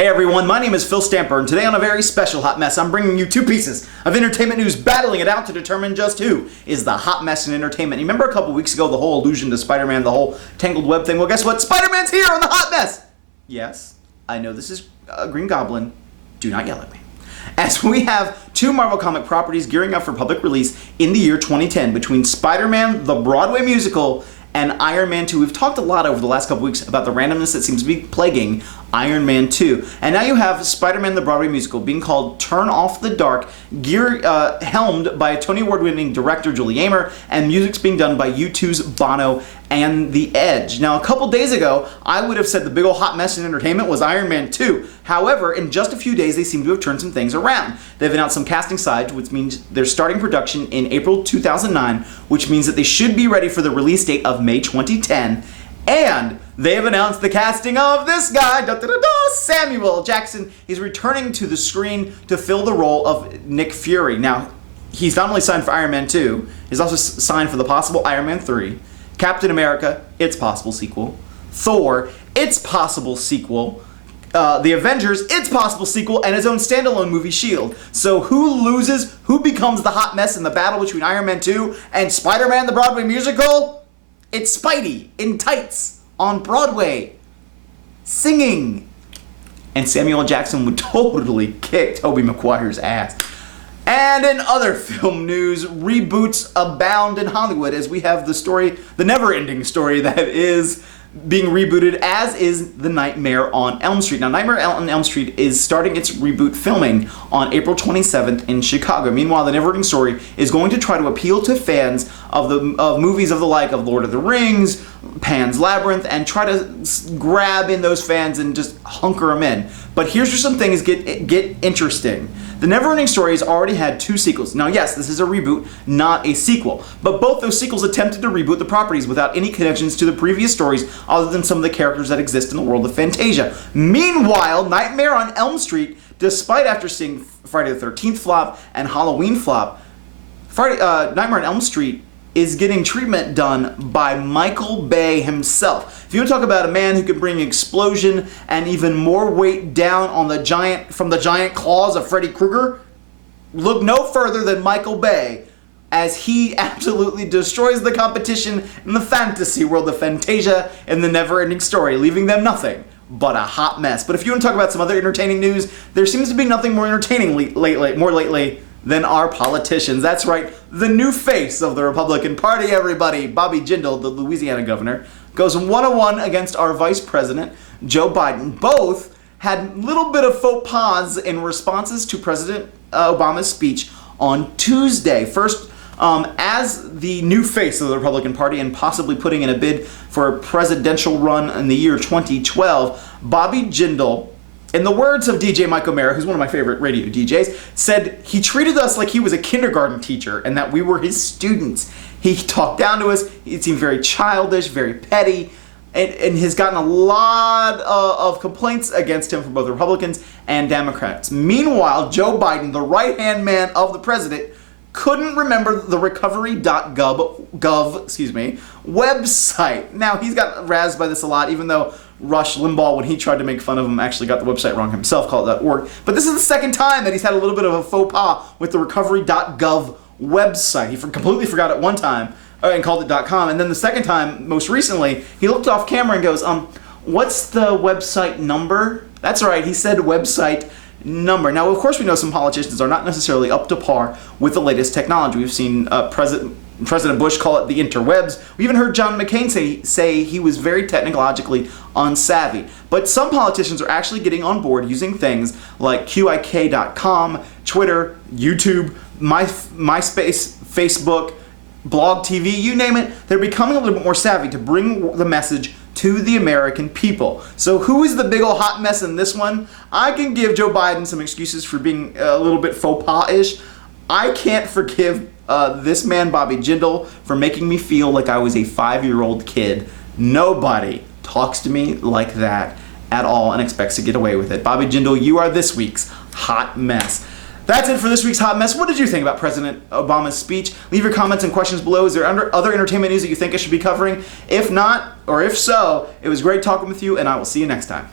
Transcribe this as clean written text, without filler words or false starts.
Hey everyone, my name is Phil Stamper, and today on a very special Hot Mess, I'm bringing you two pieces of entertainment news battling it out to determine just who is the hot mess in entertainment. You remember a couple weeks ago the whole allusion to Spider-Man, the whole tangled web thing? Well, guess what? Spider-Man's here on the hot mess! Yes, I know this is Green Goblin. Do not yell at me. As we have two Marvel comic properties gearing up for public release in the year 2010 between Spider-Man, the Broadway musical, and Iron Man 2. We've talked a lot over the last couple weeks about the randomness that seems to be plaguing Iron Man 2. And now you have Spider-Man the Broadway musical being called Turn Off the Dark, helmed by Tony Award-winning director Julie Amer, and music's being done by U2's Bono and The Edge. Now, a couple days ago, I would have said the big ol' hot mess in entertainment was Iron Man 2. However, in just a few days, they seem to have turned some things around. They've announced some casting sides, which means they're starting production in April 2009, which means that they should be ready for the release date of May 2010. And they have announced the casting of this guy, Samuel Jackson. He's returning to the screen to fill the role of Nick Fury. Now, he's not only signed for Iron Man 2, he's also signed for the possible Iron Man 3, Captain America, its possible sequel, Thor, its possible sequel, The Avengers, its possible sequel, and his own standalone movie, S.H.I.E.L.D. So who loses? Who becomes the hot mess in the battle between Iron Man 2 and Spider-Man the Broadway musical? It's Spidey in tights on Broadway singing. And Samuel L. Jackson would totally kick Tobey Maguire's ass. And in other film news, reboots abound in Hollywood as we have the story, the Neverending Story that is being rebooted, as is The Nightmare on Elm Street. Now, Nightmare on Elm Street is starting its reboot filming on April 27th in Chicago. Meanwhile, The Neverending Story is going to try to appeal to fans of movies of the like of Lord of the Rings, Pan's Labyrinth, and try to grab in those fans and just hunker them in. But here's where some things get interesting. The Neverending Story has already had two sequels. Now, yes, this is a reboot, not a sequel. But both those sequels attempted to reboot the properties without any connections to the previous stories other than some of the characters that exist in the world of Fantasia. Meanwhile, Nightmare on Elm Street, despite after seeing Friday the 13th flop and Halloween flop, Nightmare on Elm Street is getting treatment done by Michael Bay himself. If you want to talk about a man who can bring explosion and even more weight down on the giant claws of Freddy Krueger, look no further than Michael Bay, as he absolutely destroys the competition in the fantasy world of Fantasia and the Neverending Story, leaving them nothing but a hot mess. But if you want to talk about some other entertaining news, there seems to be nothing more entertaining lately than our politicians. That's right, the new face of the Republican Party, everybody, Bobby Jindal, the Louisiana governor, goes 1-1 against our vice president, Joe Biden. Both had a little bit of faux pas in responses to President Obama's speech on Tuesday. First, as the new face of the Republican Party and possibly putting in a bid for a presidential run in the year 2012, Bobby Jindal, in the words of DJ Mike O'Mara, who's one of my favorite radio DJs, said he treated us like he was a kindergarten teacher and that we were his students. He talked down to us. It seemed very childish, very petty, and has gotten a lot of complaints against him from both Republicans and Democrats. Meanwhile, Joe Biden, the right-hand man of the president, couldn't remember the recovery.gov website. Now, he's got razzed by this a lot, even though Rush Limbaugh, when he tried to make fun of him, actually got the website wrong himself, called it .org. But this is the second time that he's had a little bit of a faux pas with the recovery.gov website. He completely forgot it one time and called it .com. And then the second time, most recently, he looked off camera and goes, what's the website number? That's right, he said website number. Now, of course, we know some politicians are not necessarily up to par with the latest technology. We've seen President Bush call it the interwebs. We even heard John McCain say he was very technologically unsavvy. But some politicians are actually getting on board using things like QIK.com, Twitter, YouTube, MySpace, Facebook, Blog TV, you name it. They're becoming a little bit more savvy to bring the message to the American people. So who is the big ol' hot mess in this one? I can give Joe Biden some excuses for being a little bit faux pas-ish. I can't forgive this man, Bobby Jindal, for making me feel like I was a 5-year-old kid. Nobody talks to me like that at all and expects to get away with it. Bobby Jindal, you are this week's hot mess. That's it for this week's Hot Mess. What did you think about President Obama's speech? Leave your comments and questions below. Is there other entertainment news that you think I should be covering? If not, or if so, it was great talking with you, and I will see you next time.